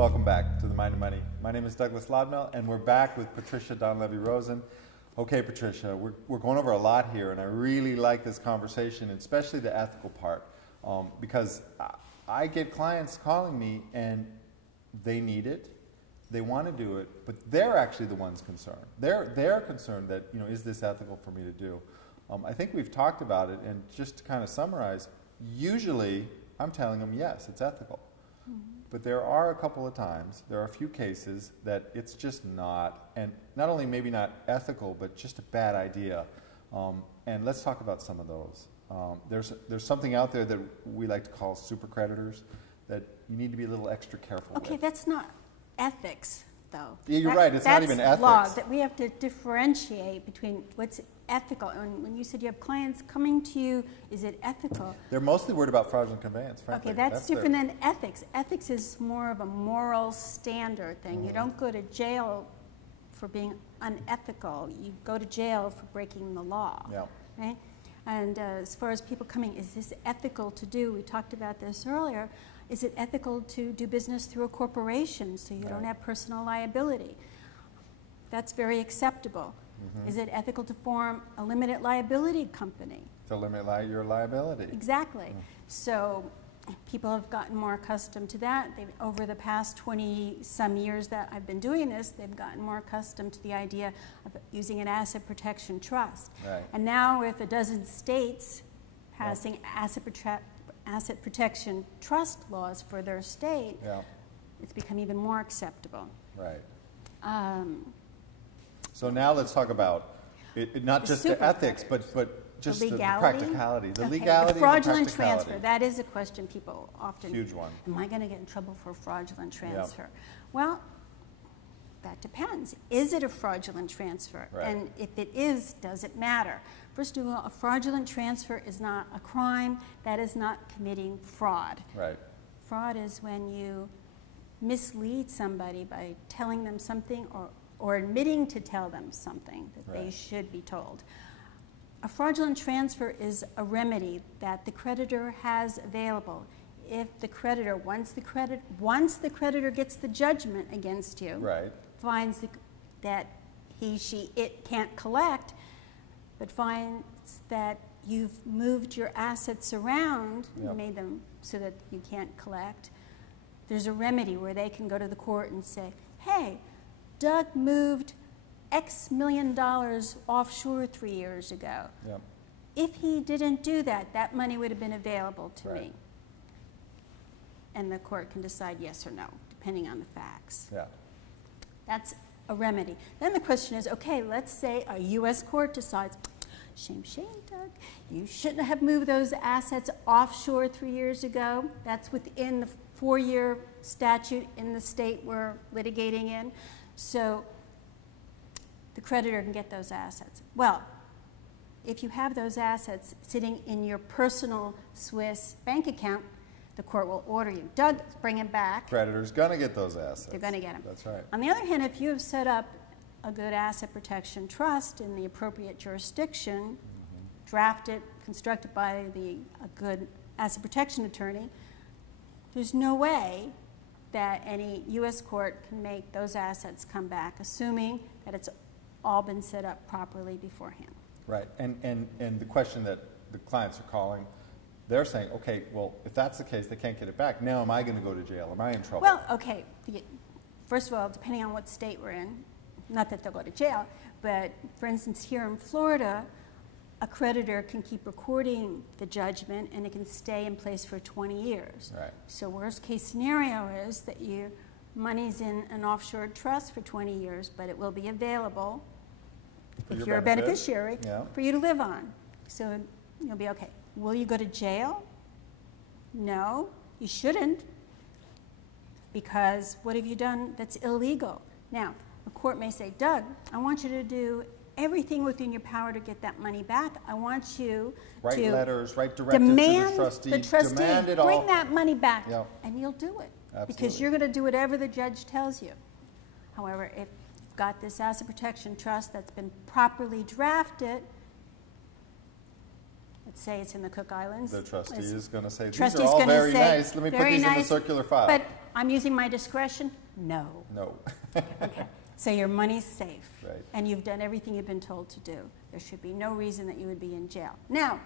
Welcome back to The Mind of Money. My name is Douglas Lodmell, and we're back with Patricia Donlevy-Rosen. Okay, Patricia, we're going over a lot here, and I really like this conversation, especially the ethical part, because I get clients calling me, and they need it, they want to do it, but they're actually the ones concerned. They're concerned that, you know, is this ethical for me to do? I think we've talked about it, and just to kind of summarize, usually I'm telling them, yes, it's ethical. But there are a couple of times, there are a few cases that it's just not, and not only maybe not ethical, but just a bad idea. And let's talk about some of those. There's something out there that we like to call super creditors that you need to be a little extra careful with. Okay, that's not ethics, though. Yeah, you're right, it's not even ethics. That's law, that we have to differentiate between what's ethical. And when you said you have clients coming to you, is it ethical? They're mostly worried about fraudulent conveyance, frankly. Okay, that's different than ethics. Ethics is more of a moral standard thing. You don't go to jail for being unethical. You go to jail for breaking the law. Yeah. Right? And as far as people coming, is this ethical to do? We talked about this earlier. Is it ethical to do business through a corporation so you don't have personal liability? That's very acceptable. Is it ethical to form a limited liability company? To limit your liability. Exactly. So people have gotten more accustomed to that. Over the past 20-some years that I've been doing this, they've gotten more accustomed to the idea of using an asset protection trust. Right. And now with a dozen states passing asset protection trust laws for their state, it's become even more acceptable. Right. So now let's talk about not just the ethics, but just the practicality. The legality, the fraudulent and the practicality. transfer. That is a question people often. Huge one. Am I going to get in trouble for fraudulent transfer? Well, that depends. Is it a fraudulent transfer? Right. And if it is, does it matter? First of all, a fraudulent transfer is not a crime. That is not committing fraud. Right. Fraud is when you mislead somebody by telling them something or admitting to tell them something that they should be told. A fraudulent transfer is a remedy that the creditor has available. If the creditor, once the creditor gets the judgment against you, finds that he, she, it can't collect, but finds that you've moved your assets around and made them so that you can't collect, there's a remedy where they can go to the court and say, hey, Doug moved X million dollars offshore 3 years ago. If he didn't do that, that money would have been available to me. And the court can decide yes or no, depending on the facts. That's a remedy. Then the question is, okay, let's say a U.S. court decides, shame, shame, Doug, you shouldn't have moved those assets offshore 3 years ago. That's within the 4-year statute in the state we're litigating in. So the creditor can get those assets. Well, if you have those assets sitting in your personal Swiss bank account, the court will order you, Doug, bring them back. Creditor's going to get those assets. They're going to get them. That's right. On the other hand, if you have set up a good asset protection trust in the appropriate jurisdiction, drafted, constructed by a good asset protection attorney, there's no way that any U.S. court can make those assets come back, assuming that it's all been set up properly beforehand. Right, and the question that the clients are calling, they're saying, okay, well, if that's the case, they can't get it back. Now am I going to go to jail? Am I in trouble? Well, okay, first of all, depending on what state we're in, not that they'll go to jail, but for instance, here in Florida, a creditor can keep recording the judgment and it can stay in place for 20 years. Right. So worst case scenario is that your money's in an offshore trust for 20 years, but it will be available if you're a beneficiary for you to live on. So you'll be okay. Will you go to jail? No, you shouldn't, because what have you done that's illegal? Now, a court may say, Doug, I want you to do everything within your power to get that money back. I want you write to letters, write directives to the trustee, demand it all. Bring that money back, and you'll do it. Absolutely. Because you're going to do whatever the judge tells you. However, if you've got this asset protection trust that's been properly drafted, let's say it's in the Cook Islands. The trustee is going to say, these Trustee's are all gonna very say, nice. Let me put these in the circular file. But I'm using my discretion? No. No. Okay. So your money's safe. Right. And you've done everything you've been told to do. There should be no reason that you would be in jail. Now,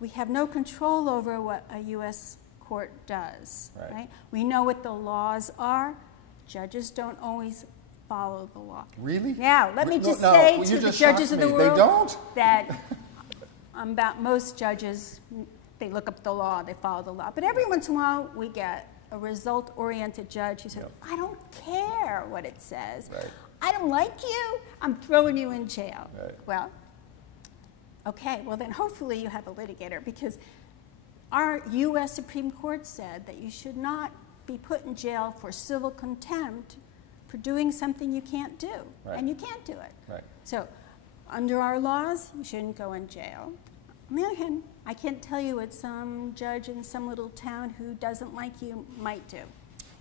we have no control over what a U.S. court does. Right? We know what the laws are. Judges don't always follow the law. Really? Now, let me just say to the judges of the world they don't? that about most judges, they look up the law, they follow the law. But every once in a while, we get a result-oriented judge who says, I don't care what it says. Right. I don't like you. I'm throwing you in jail. Right. Well, okay, well then hopefully you have a litigator, because our U.S. Supreme Court said that you should not be put in jail for civil contempt for doing something you can't do. Right. And you can't do it. Right. So under our laws, you shouldn't go in jail. On the other hand, I can't tell you what some judge in some little town who doesn't like you might do.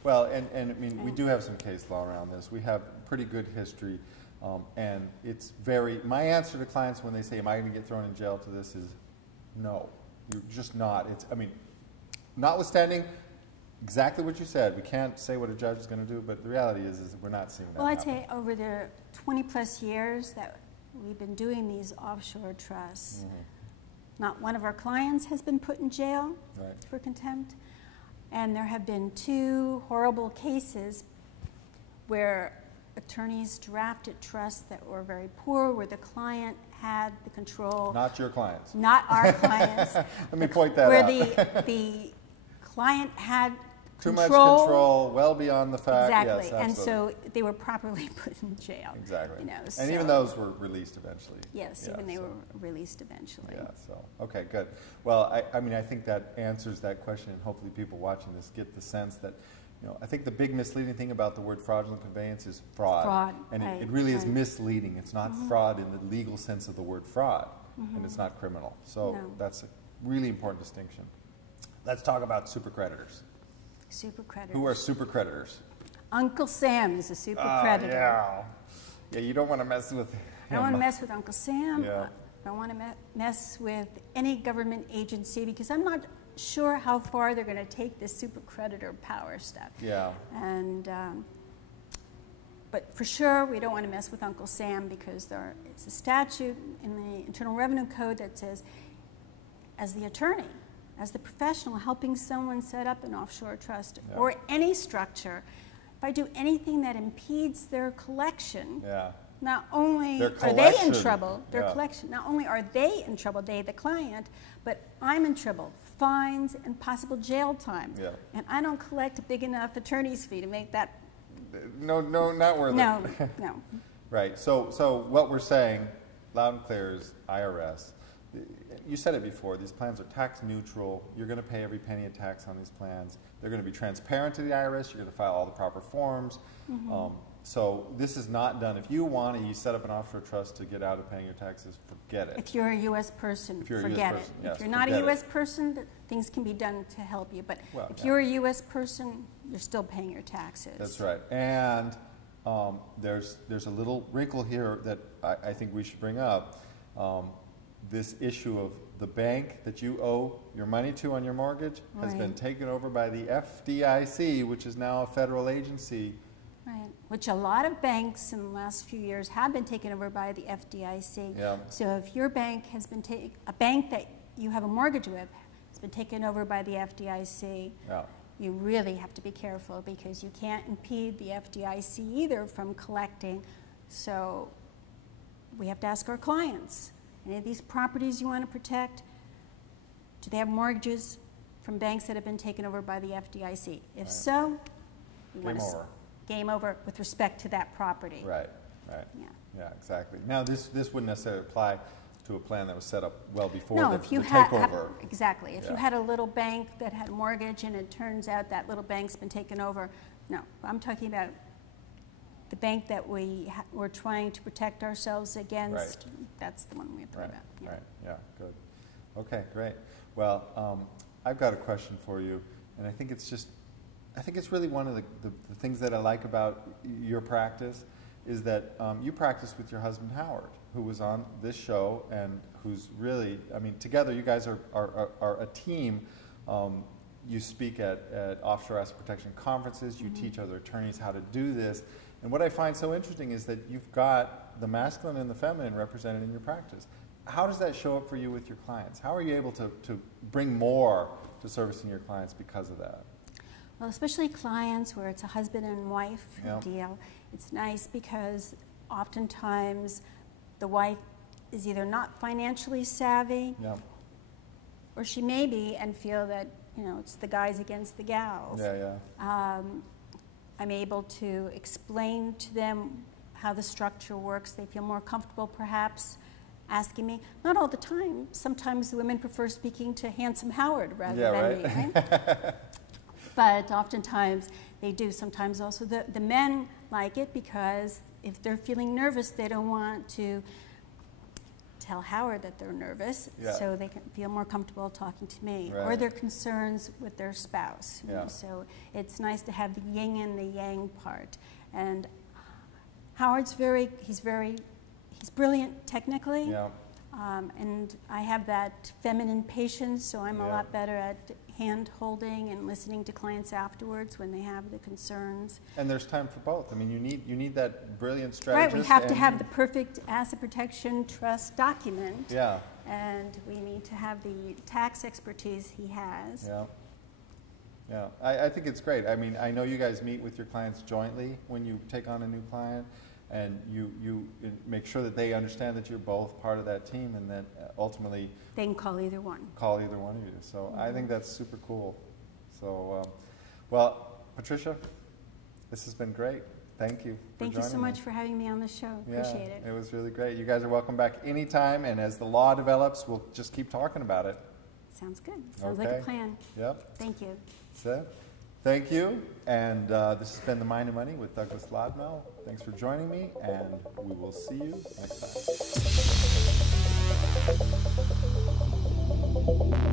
Well, and I mean, we do have some case law around this. We have pretty good history, and it's very, my answer to clients when they say, am I going to get thrown in jail to this is, no, you're just not. It's, I mean, notwithstanding exactly what you said, we can't say what a judge is going to do, but the reality is we're not seeing that Well, I'd happen. say over the 20 plus years that we've been doing these offshore trusts, not one of our clients has been put in jail for contempt. And there have been 2 horrible cases where attorneys drafted trusts that were very poor, where the client had the control. Not your clients. Not our clients. Let me point that where out. the client had Too control. much control, well beyond the fact. Exactly, Yes, and absolutely. so they were properly put in jail. Exactly. You know, and so, even those were released eventually. Yes, Yeah, even they so. were released eventually. Yeah, so, okay, good. Well, I mean, I think that answers that question, and hopefully people watching this get the sense that, you know, I think the big misleading thing about the word fraudulent conveyance is fraud. Fraud, and right, it really is right. misleading. It's not fraud in the legal sense of the word fraud, and it's not criminal. So No. that's a really important distinction. Let's talk about super creditors. Super creditors. Who are super creditors? Uncle Sam is a super creditor. Yeah. Yeah, you don't want to mess with him. I don't want to mess with Uncle Sam. Yeah. I don't want to mess with any government agency, because I'm not sure how far they're going to take this super creditor power stuff. Yeah. And but for sure, we don't want to mess with Uncle Sam, because it's a statute in the Internal Revenue Code that says, as the attorney, as the professional helping someone set up an offshore trust or any structure, if I do anything that impedes their collection, not only are they in trouble, their collection, not only are they in trouble, they the client, but I'm in trouble, fines and possible jail time. Yeah. And I don't collect a big enough attorney's fee to make that. No, not worth No, it. no. Right. So what we're saying, loud and clear, is IRS. You said it before, these plans are tax neutral. You're going to pay every penny of tax on these plans. They're going to be transparent to the IRS. You're going to file all the proper forms. So this is not done. If you want to, you set up an offshore trust to get out of paying your taxes, forget it. If you're a U.S. person, forget it. Yes, if you're not a forget U.S. person, things can be done to help you. But if you're a U.S. person, you're still paying your taxes. That's right. And there's a little wrinkle here that I think we should bring up. This issue of the bank that you owe your money to on your mortgage has been taken over by the FDIC, which is now a federal agency. Right, which a lot of banks in the last few years have been taken over by the FDIC. Yeah. So if your bank has been a bank that you have a mortgage with has been taken over by the FDIC, you really have to be careful, because you can't impede the FDIC either from collecting. So we have to ask our clients, any of these properties you want to protect, do they have mortgages from banks that have been taken over by the FDIC? If so, Game over. Game over with respect to that property. Right. Yeah, exactly. Now, this wouldn't necessarily apply to a plan that was set up well before the takeover. Exactly. If you had a little bank that had a mortgage and it turns out that little bank's been taken over, no. I'm talking about the bank that we're trying to protect ourselves against. Right. That's the one we have to worry about. Yeah. Right. Yeah. Good. Okay. Great. Well, I've got a question for you, and I think it's really one of the things that I like about your practice is that you practice with your husband Howard, who was on this show and who's really, I mean, together you guys are a team. You speak at offshore asset protection conferences. You teach other attorneys how to do this. And what I find so interesting is that you've got the masculine and the feminine represented in your practice. How does that show up for you with your clients? How are you able to bring more to servicing your clients because of that? Well, especially clients where it's a husband and wife Yep. deal, it's nice because oftentimes the wife is either not financially savvy, Yep. or she may be and feel that, you know, it's the guys against the gals. Yeah, yeah. I'm able to explain to them how the structure works. They feel more comfortable perhaps asking me. Not all the time. Sometimes the women prefer speaking to handsome Howard rather than me, right? But oftentimes they do. Sometimes also the men like it because if they're feeling nervous, they don't want to tell Howard that they're nervous, Yeah. so they can feel more comfortable talking to me, or Right. their concerns with their spouse. You know, Yeah. so it's nice to have the yin and the yang part. And Howard's he's brilliant technically, Yeah. and I have that feminine patience, so I'm a Yeah. lot better at hand holding and listening to clients afterwards when they have the concerns. And there's time for both. I mean, you need that brilliant strategist. Right, we have to and- have the perfect asset protection trust document. Yeah. And we need to have the tax expertise he has. Yeah. Yeah. I think it's great. I mean, I know you guys meet with your clients jointly when you take on a new client, and you make sure that they understand that you're both part of that team, and that ultimately They can call either one. call either one of you. So I think that's super cool. So, well, Patricia, this has been great. Thank you. Thank you so much for having me on the show. Yeah, Appreciate it. It was really great. You guys are welcome back anytime, and as the law develops, we'll just keep talking about it. Sounds good. Sounds like Okay. a plan. Yep. Thank you. That's it. Thank you. And this has been The Mind of Money with Douglas Lodmell. Thanks for joining me, and we will see you next time.